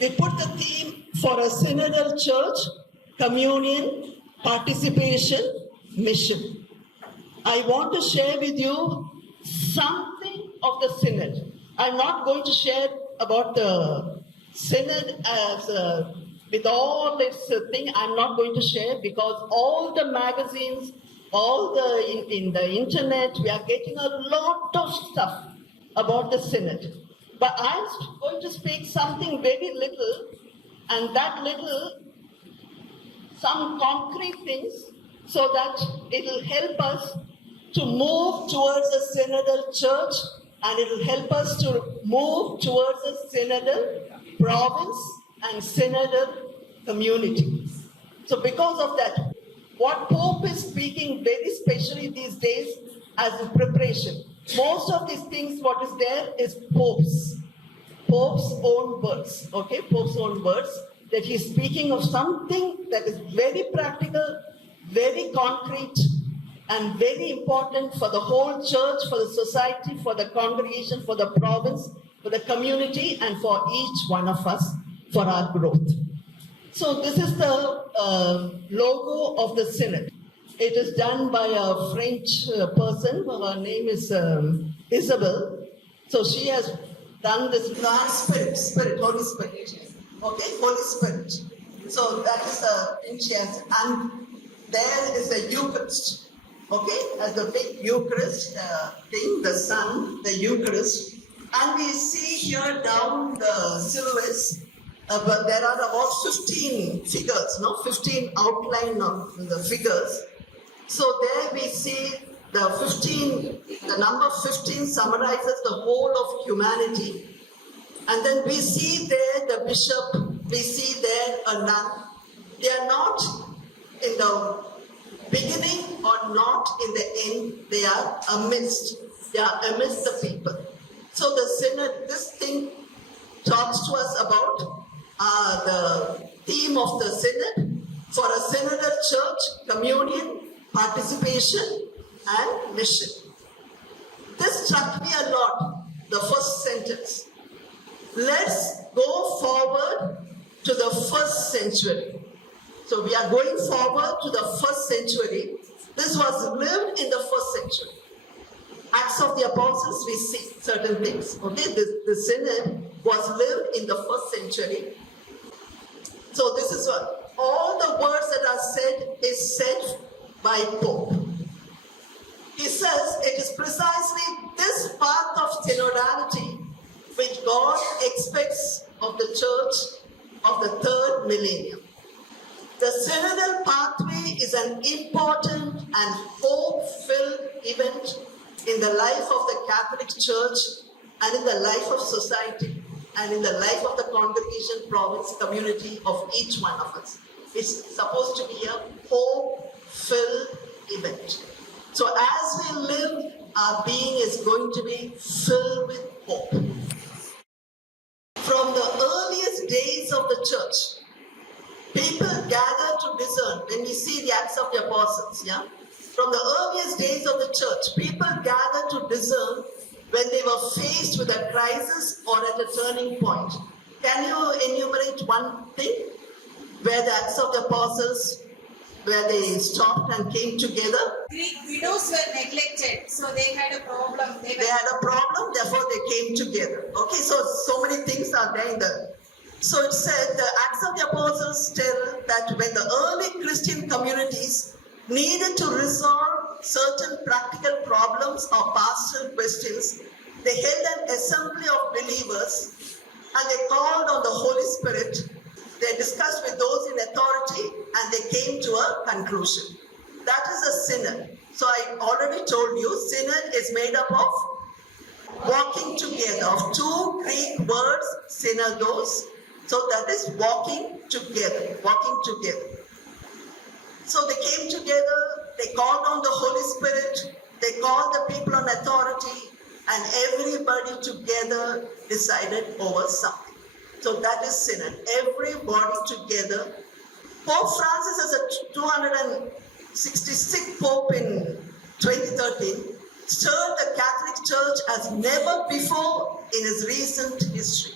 we put the theme for a synodal church, communion, participation, mission. I want to share with you something of the synod. I'm not going to share about the synod as with all this thing. I'm not going to share because all the magazines, all the in the internet, we are getting a lot of stuff about the synod. But I'm going to speak something very little, and that little, some concrete things, so that it will help us to move towards a synodal church, and it will help us to move towards a synodal province and synodal community. So because of that, what Pope is speaking very specially these days as a preparation. Most of these things, what is there is Pope's own words, okay? Pope's own words, that he's speaking of something that is very practical, very concrete, and very important for the whole church, for the society, for the congregation, for the province, for the community, and for each one of us, for our growth. So this is the logo of the Synod. It is done by a French person. Her name is Isabel. So she has done this Holy Spirit. Okay, Holy Spirit. So that is the thing she has. And there is the Eucharist. Okay, as the big Eucharist thing, the Son, the Eucharist. And we see here down the silhouettes, but there are about 15 figures, 15 outline of the figures. So there we see the number 15 summarizes the whole of humanity. And then we see there the bishop, we see there a nun. They are not in the beginning or not in the end, they are amidst the people. So the Synod, this thing talks to us about the theme of the Synod for a synodal church, communion, participation, and mission. This struck me a lot, the first sentence. Let's go forward to the first century. So we are going forward to the first century. This was lived in the first century. Acts of the Apostles, we see certain things. Okay, the Synod was lived in the first century. So this is what all the words that are said is said by Pope. He says it is precisely this path of synodality which God expects of the church of the third millennium. The synodal pathway is an important and hope-filled event in the life of the Catholic Church and in the life of society and in the life of the congregation, province, community of each one of us. It's supposed to be a hope-filled event. So as we live, our being is going to be filled with hope. From the earliest days of the church, people gather to discern. When we see the Acts of the Apostles, from the earliest days of the church, people gather to discern when they were faced with a crisis or at a turning point. Can you enumerate one thing where the Acts of the Apostles, where they stopped and came together? Greek widows were neglected, so they had a problem. They had a problem, therefore they came together. Okay, so many things are there in the... So it said the Acts of the Apostles tell that when the early Christian communities needed to resolve certain practical problems or pastoral questions, they held an assembly of believers and they called on the Holy Spirit. They discussed with those in authority and they came to a conclusion. That is a synod. So I already told you, synod is made up of walking together, of two Greek words, synodos. So that is walking together, So they came together, they called on the Holy Spirit, they called the people on authority, and everybody together decided over something. So that is synod, everybody together. Pope Francis as a 266th Pope in 2013 stirred the Catholic Church as never before in its recent history.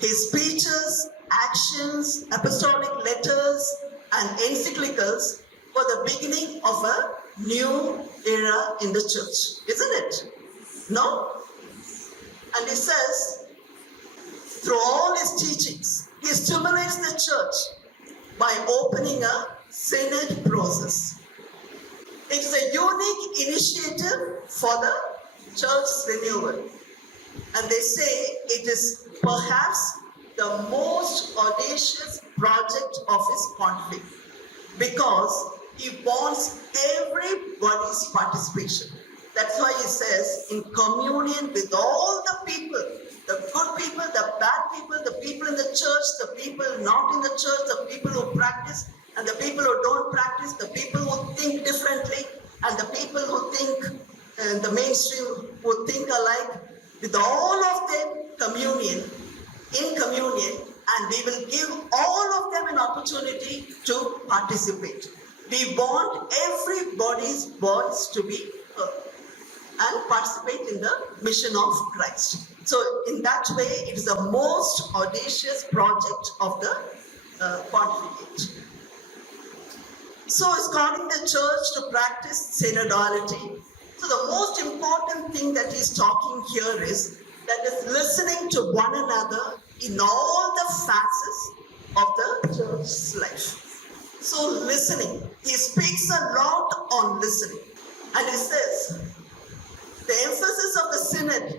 His speeches, actions, apostolic letters, and encyclicals were the beginning of a new era in the church, isn't it? No? And he says, through all his teachings, he stimulates the church by opening a synod process. It is a unique initiative for the church's renewal. And they say it is perhaps the most audacious project of his pontificate because he wants everybody's participation. That's why he says, in communion with all the people, the good people, the bad people, the people in the church, the people not in the church, the people who practice, and the people who don't practice, the people who think differently, and the people who think the mainstream who think alike, with all of them in communion, and we will give all of them an opportunity to participate. We want everybody's voice to be heard and participate in the mission of Christ. So in that way, it is the most audacious project of the pontificate. So it's calling the church to practice synodality. So the most important thing that he's talking here is that is listening to one another in all the facets of the church's life. So listening, he speaks a lot on listening. And he says, the emphasis of the synod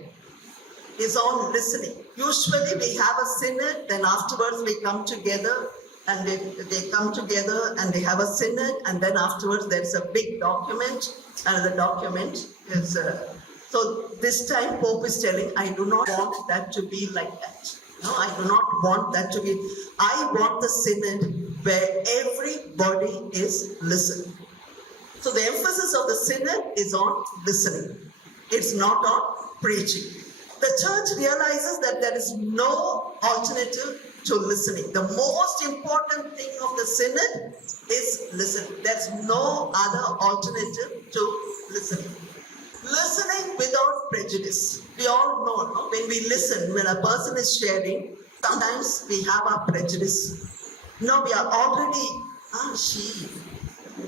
is on listening. Usually we have a synod, then afterwards we come together, and they come together and they have a synod, and then afterwards there's a big document, and the document is... So this time Pope is telling, I do not want that to be like that. No, I do not want that to be. I want the synod where everybody is listening. So the emphasis of the synod is on listening. It's not on preaching. The church realizes that there is no alternative to listening. The most important thing of the synod is listening. There's no other alternative to listening. Listening without prejudice. We all know, no? When we listen, when a person is sharing, sometimes we have our prejudice. No, we are already,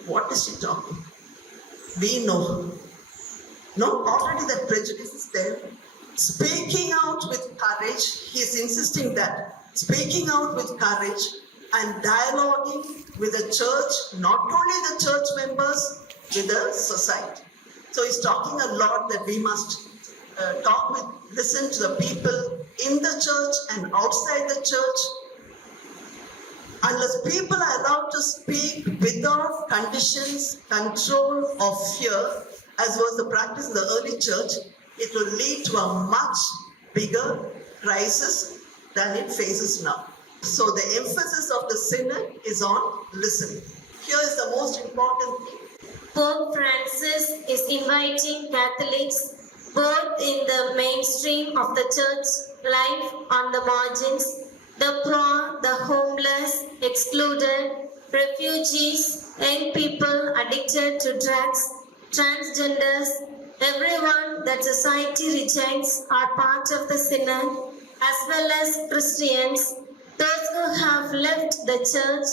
what is she talking? We know. No, already that prejudice is there. Speaking out with courage, he is insisting that. Speaking out with courage and dialoguing with the church, not only the church members, with the society. So he's talking a lot that we must listen to the people in the church and outside the church. Unless people are allowed to speak without conditions, control, or fear, as was the practice in the early church, it will lead to a much bigger crisis than it faces now. So the emphasis of the synod is on listening. Here is the most important thing. Pope Francis is inviting Catholics, both in the mainstream of the church life, on the margins, the poor, the homeless, excluded, refugees, young people addicted to drugs, transgenders, everyone that society rejects are part of the synod, as well as Christians, those who have left the church,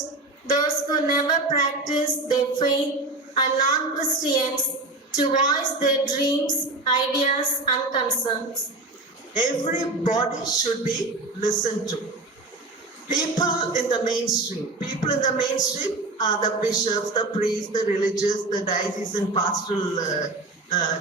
those who never practice their faith, and non-Christians, to voice their dreams, ideas, and concerns. Everybody should be listened to. People in the mainstream are the bishops, the priests, the religious, the diocesan pastoral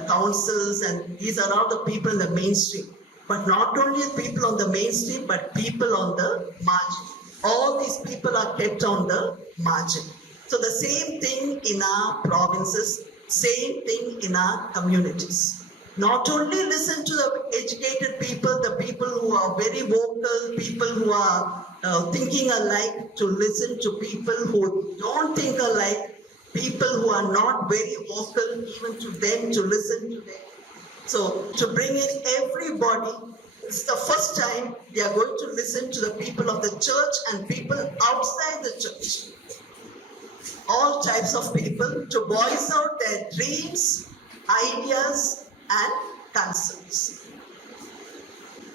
councils, and these are all the people in the mainstream. But not only people on the mainstream, but people on the margin. All these people are kept on the margin. So the same thing in our provinces, same thing in our communities. Not only listen to the educated people, the people who are very vocal, people who are thinking alike, to listen to people who don't think alike, people who are not very vocal, even to them, to listen to them. So to bring in everybody, it's the first time they are going to listen to the people of the church and people outside the church. All types of people to voice out their dreams, ideas, and concerns.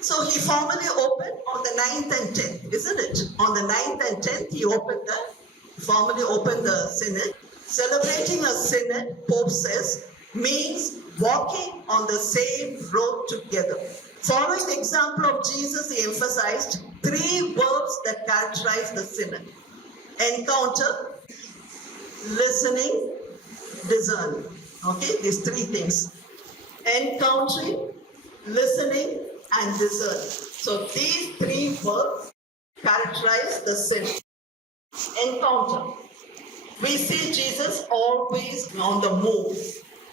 So he formally opened on the 9th and 10th, isn't it? On the 9th and 10th, he formally opened the synod. Celebrating a synod, Pope says, means walking on the same road together. Following the example of Jesus, he emphasized 3 verbs that characterize the synod: encounter, listening, discerning. Okay, these 3 things: encountering, listening, and discerning. So these 3 verbs characterize the synod. Encounter. We see Jesus always on the move,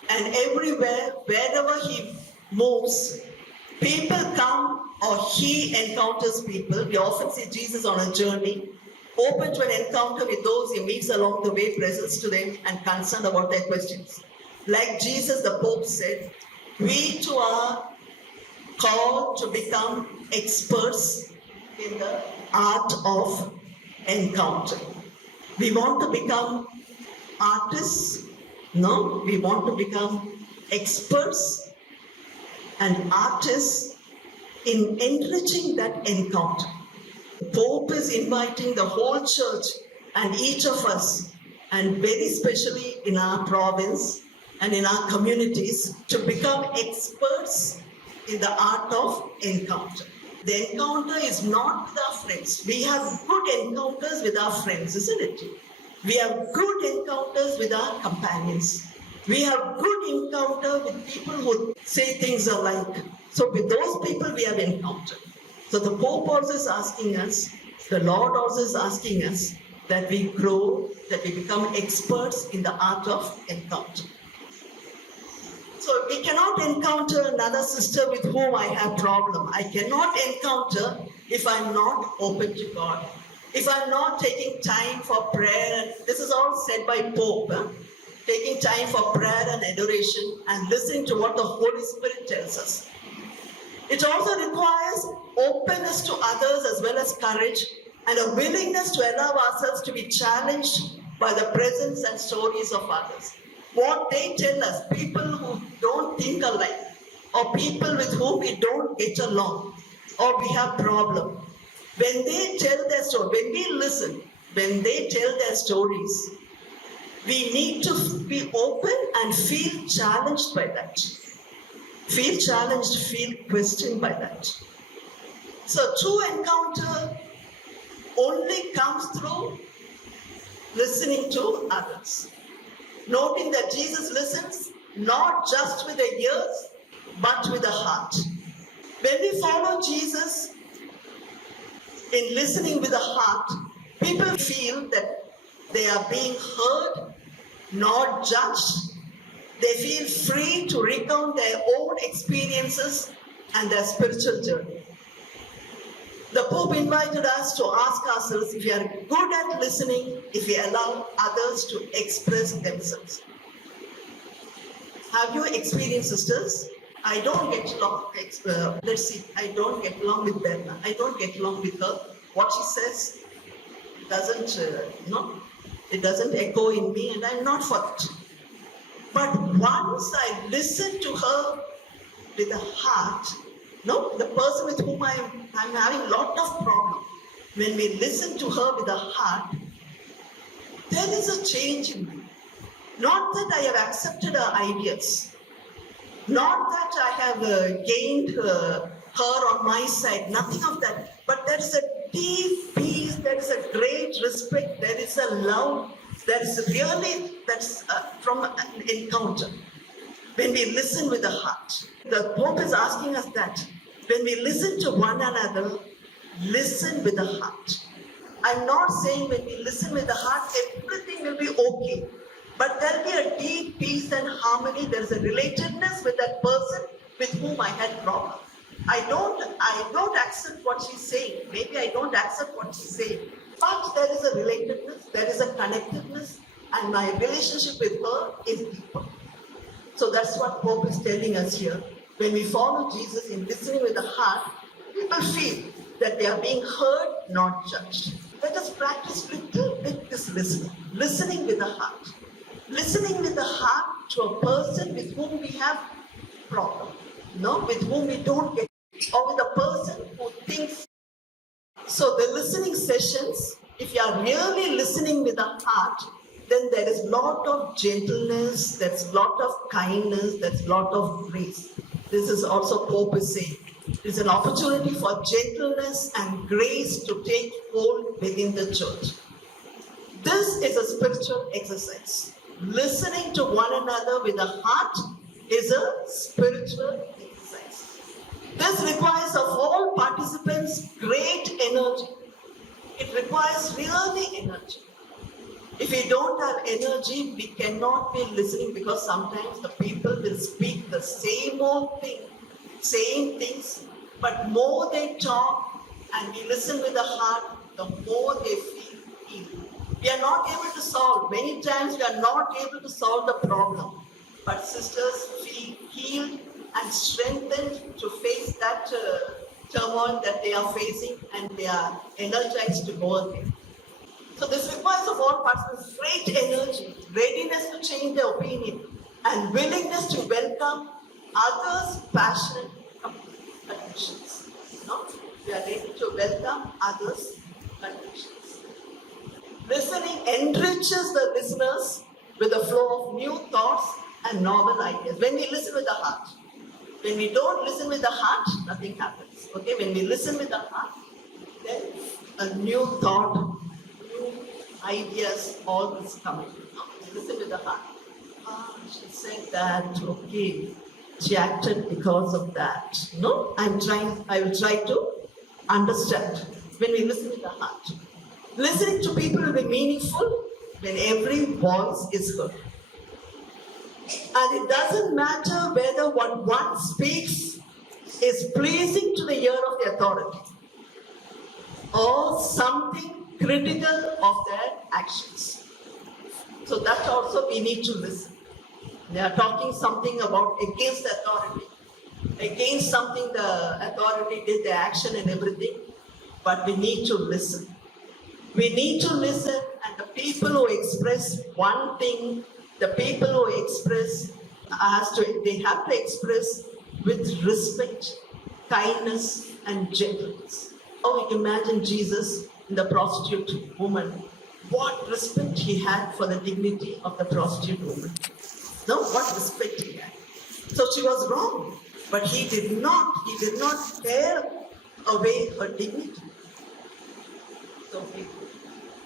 and everywhere, wherever he moves, people come or he encounters people. We often see Jesus on a journey, open to an encounter with those he meets along the way, presents to them, and concerned about their questions. Like Jesus, the Pope said, we too are called to become experts in the art of encounter. We want to become artists? No, we want to become experts and artists in enriching that encounter. The Pope is inviting the whole church and each of us, and very especially in our province and in our communities, to become experts in the art of encounter. The encounter is not with our friends. We have good encounters with our friends, isn't it? We have good encounters with our companions. We have good encounter with people who say things alike. So with those people we have encounter. So the Pope also is asking us, the Lord also is asking us that we grow, that we become experts in the art of encounter. So we cannot encounter another sister with whom I have problem. I cannot encounter if I'm not open to God. If I'm not taking time for prayer, this is all said by Pope, taking time for prayer and adoration and listening to what the Holy Spirit tells us. It also requires openness to others as well as courage and a willingness to allow ourselves to be challenged by the presence and stories of others. What they tell us, people who don't think alike, or people with whom we don't get along, or we have problems, when they tell their story, when we listen, when they tell their stories, we need to be open and feel challenged by that. Feel challenged, feel questioned by that. So true encounter only comes through listening to others. Noting that Jesus listens not just with the ears, but with the heart. When we follow Jesus in listening with the heart, people feel that they are being heard, not judged. They feel free to recount their own experiences and their spiritual journey. The Pope invited us to ask ourselves if we are good at listening, if we allow others to express themselves. Have you experienced, sisters? I don't get along, I don't get along with Berna. I don't get along with her. What she says doesn't, it doesn't echo in me, and I'm not for it. But once I listen to her with the heart, the person with whom I'm having a lot of problem, when we listen to her with the heart, there is a change in me. Not that I have accepted her ideas, not that I have gained her on my side, nothing of that, but there is a deep peace, there is a great respect, there is a love, there is really, that's from an encounter. When we listen with the heart. The Pope is asking us that when we listen to one another, listen with the heart. I'm not saying when we listen with the heart, everything will be okay. But there'll be a deep peace and harmony. There's a relatedness with that person with whom I had problem. I don't accept what she's saying. Maybe I don't accept what she's saying. But there is a relatedness, there is a connectedness, and my relationship with her is deeper. So that's what Pope is telling us here. When we follow Jesus in listening with the heart, people feel that they are being heard, not judged. Let us practice little bit this listening. Listening with the heart. Listening with the heart to a person with whom we have problem. With whom we don't get. or with a person who thinks. So the listening sessions, if you are really listening with a heart, then there is lot of gentleness, there's lot of kindness, there's lot of grace. This is also Pope is saying. It's an opportunity for gentleness and grace to take hold within the church. This is a spiritual exercise. Listening to one another with a heart is a spiritual exercise. This requires of all participants great energy. It requires really energy. If we don't have energy, we cannot be listening, because sometimes the people will speak the same old thing, same things, but more they talk and we listen with the heart, the more they feel healed. We are not able to solve. Many times we are not able to solve the problem, but sisters feel healed and strengthened to face that turmoil that they are facing, and they are energized to go again. So this requires of all participants great energy, readiness to change their opinion, and willingness to welcome others' passionate convictions. No? We are ready to welcome others' convictions. Listening enriches the listeners with a flow of new thoughts and novel ideas. When we listen with the heart. When we don't listen with the heart, nothing happens. Okay, when we listen with the heart, then a new thought, new ideas, all is coming. We listen with the heart. She said that, okay, she acted because of that. No, I will try to understand. When we listen with the heart. Listening to people will be meaningful when every voice is heard. And it doesn't matter whether what one speaks is pleasing to the ear of the authority or something critical of their actions. So that also we need to listen. They are talking something about against the authority, against something the authority did, the action and everything, but we need to listen. We need to listen, and the people who express one thing, the people who express they have to express with respect, kindness, and gentleness. Oh, imagine Jesus, the prostitute woman, what respect he had for the dignity of the prostitute woman. No, what respect he had. So she was wrong, but he did not tear away her dignity.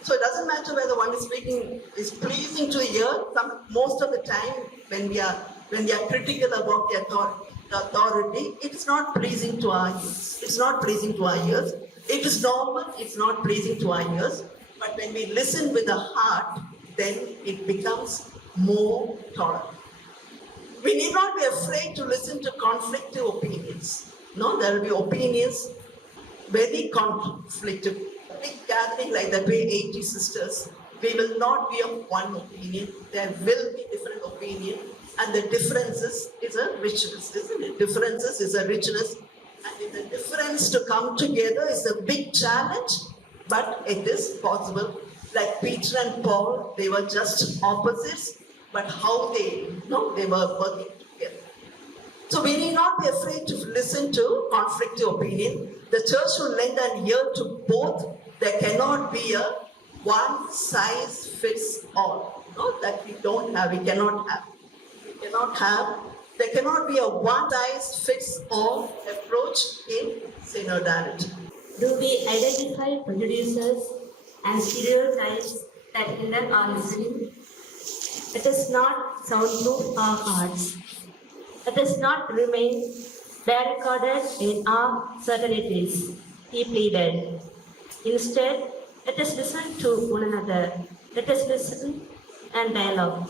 So it doesn't matter whether one is speaking is pleasing to the ear. Most of the time, when we are critical about the authority, it is not pleasing to our ears. It's not pleasing to our ears. It is normal. It's not pleasing to our ears. But when we listen with the heart, then it becomes more tolerant. We need not be afraid to listen to conflicting opinions. No, there will be opinions very conflictive. A big gathering like that way, 80 sisters, we will not be of one opinion. There will be different opinion, and the differences is a richness, isn't it? Differences is a richness, and in the difference to come together is a big challenge, but it is possible. Like Peter and Paul, they were just opposites, but how they were working together. So we need not be afraid to listen to conflicting opinion. The church should lend an ear to both. There cannot be a one size fits all. No, that we don't have, we cannot have. We cannot have, there cannot be a one size fits all approach in synodality. Do we identify prejudices and stereotypes that hinder our listening? Let us not soundproof our hearts. Let us not remain barricaded in our certainties, he pleaded. Instead, let us listen to one another. Let us listen and dialogue.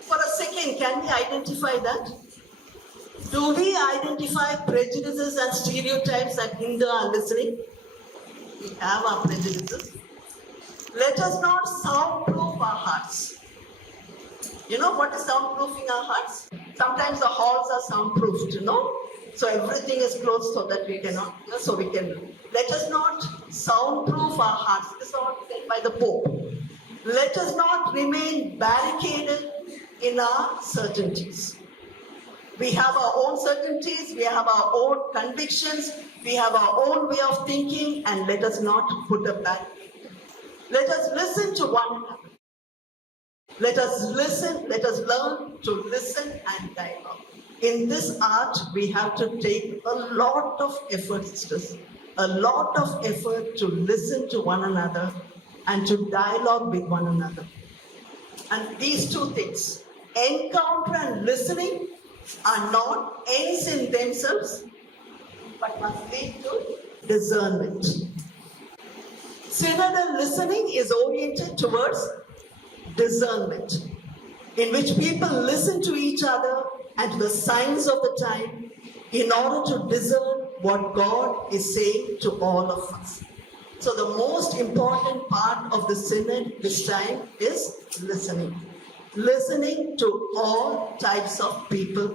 For a second, can we identify that? Do we identify prejudices and stereotypes that hinder our listening? We have our prejudices. Let us not soundproof our hearts. You know what is soundproofing our hearts? Sometimes the halls are soundproofed, so everything is closed so that we cannot, so we can. Let us not soundproof our hearts. This is what said by the Pope. Let us not remain barricaded in our certainties. We have our own certainties, we have our own convictions, we have our own way of thinking, and let us not put a back. Let us listen to one another. Let us listen, let us learn to listen and dialogue. In this art, we have to take a lot of effort, sisters, a lot of effort to listen to one another and to dialogue with one another. And these two things, encounter and listening, are not ends in themselves, but must lead to discernment. Synodal listening is oriented towards discernment, in which people listen to each other and to the signs of the time in order to discern what God is saying to all of us. So the most important part of the synod this time is listening. Listening to all types of people,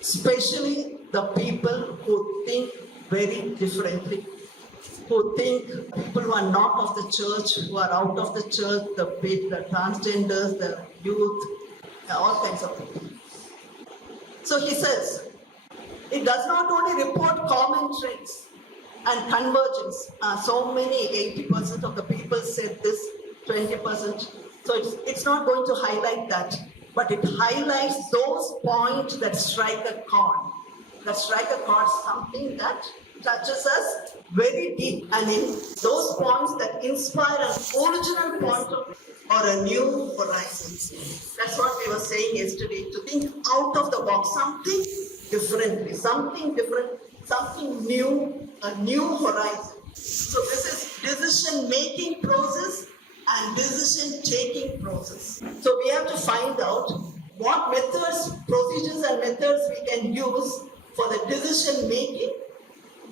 especially the people who think very differently, who think people who are not of the church, who are out of the church, the transgenders, the youth, all kinds of people. So he says, it does not only report common traits and convergence. So many, 80% of the people said this, 20%. So it's not going to highlight that, but it highlights those points that strike a chord. That strike a chord, something that touches us very deep, and in those points that inspire an original point of or a new horizon. That's what we were saying yesterday, to think out of the box, something differently, something different, something new, a new horizon. So this is decision-making process and decision-taking process. So we have to find out what methods, procedures and methods we can use for the decision-making,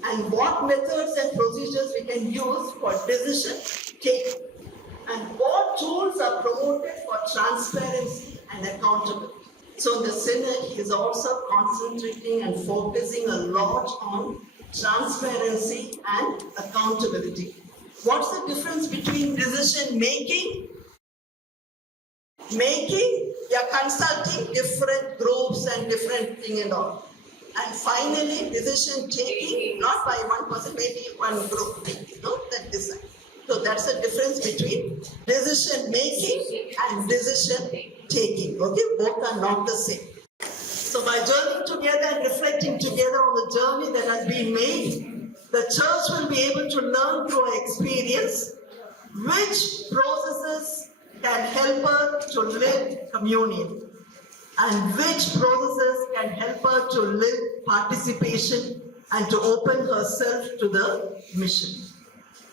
and what methods and procedures we can use for decision-taking, and what tools are promoted for transparency and accountability. So in the Synod, he is also concentrating and focusing a lot on transparency and accountability. What's the difference between decision-making? You're consulting different groups and different thing and all. And finally, decision-taking, not by one person, maybe one group, that decide. So that's the difference between decision-making and decision-taking. Okay, both are not the same. So by journeying together and reflecting together on the journey that has been made, the church will be able to learn through experience which processes can help her to live communion, and which processes can help her to live participation and to open herself to the mission.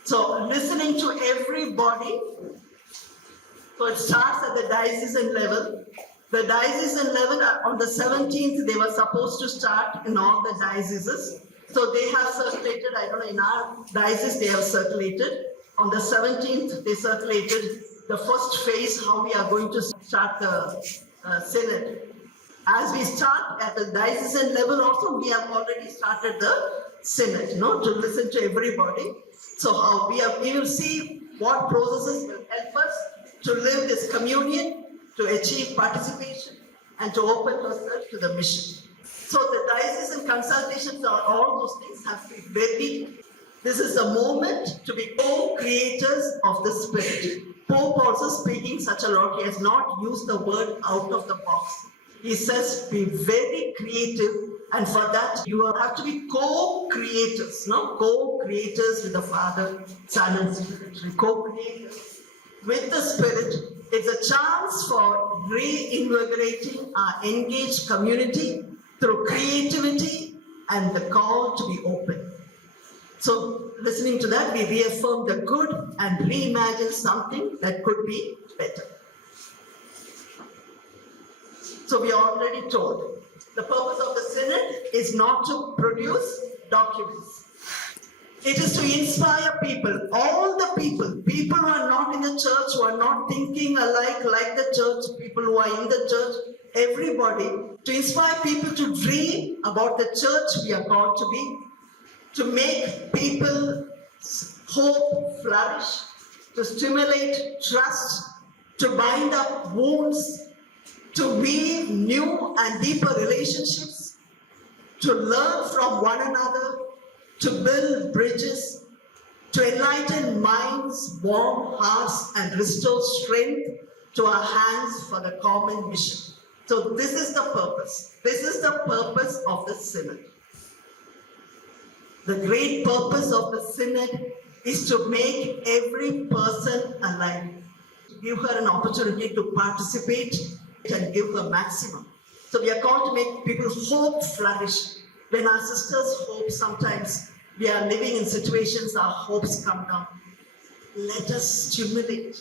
So listening to everybody. So it starts at the diocesan level. The diocesan level, on the 17th, they were supposed to start in all the dioceses. So they have circulated, I don't know, in our diocese they have circulated. On the 17th, they circulated the first phase, how we are going to start the synod. As we start at the diocesan level also, we have already started the synod, to listen to everybody. So how we will see what processes will help us to live this communion, to achieve participation, and to open ourselves to the mission. So the diocesan consultations on all those things have to be very. This is a moment to be co-creators of the Spirit. Pope also speaking such a lot. He has not used the word out of the box. He says, be very creative, and for that you have to be co-creators, co-creators with the Father, Son, and Spirit. Co-creators with the Spirit. It's a chance for reinvigorating our engaged community through creativity and the call to be open. So, listening to that, we reaffirm the good and reimagine something that could be better. So we are already told, the purpose of the Synod is not to produce documents. It is to inspire people, all the people who are not in the church, who are not thinking alike like the church, people who are in the church, everybody, to inspire people to dream about the church we are called to be, to make people's hope flourish, to stimulate trust, to bind up wounds, to weave new and deeper relationships, to learn from one another, to build bridges, to enlighten minds, warm hearts, and restore strength to our hands for the common mission. So this is the purpose. This is the purpose of the Synod. The great purpose of the Synod is to make every person alive. Give her an opportunity to participate and give her maximum. So we are called to make people's hope flourish. When our sisters' hope, sometimes we are living in situations, our hopes come down. Let us stimulate.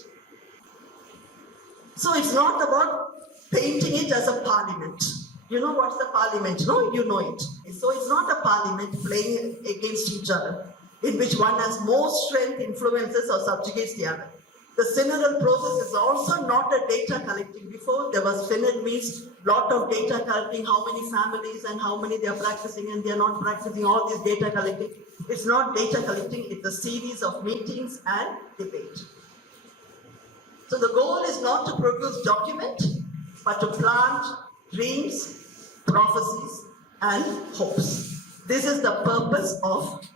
So it's not about painting it as a parliament. You know what's the parliament? No, you know it. So it's not a parliament playing against each other, in which one has more strength, influences, or subjugates the other. The synodal process is also not a data collecting. Before there was synod means lot of data collecting, how many families and how many they are practicing and they are not practicing, all this data collecting. It's not data collecting, it's a series of meetings and debate. So the goal is not to produce document, but to plant dreams, prophecies, and hopes. This is the purpose of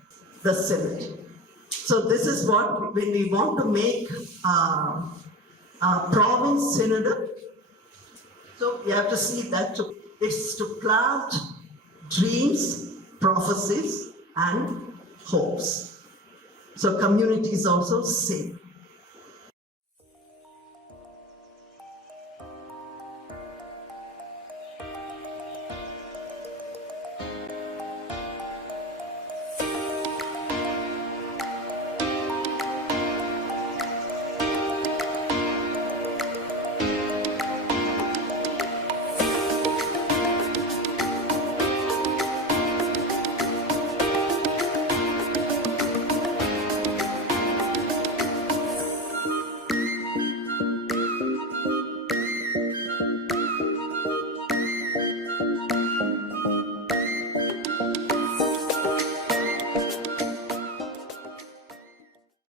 the Synod. So this is what, when we want to make a province synodal, so we have to see that it's to plant dreams, prophecies, and hopes. So community is also same.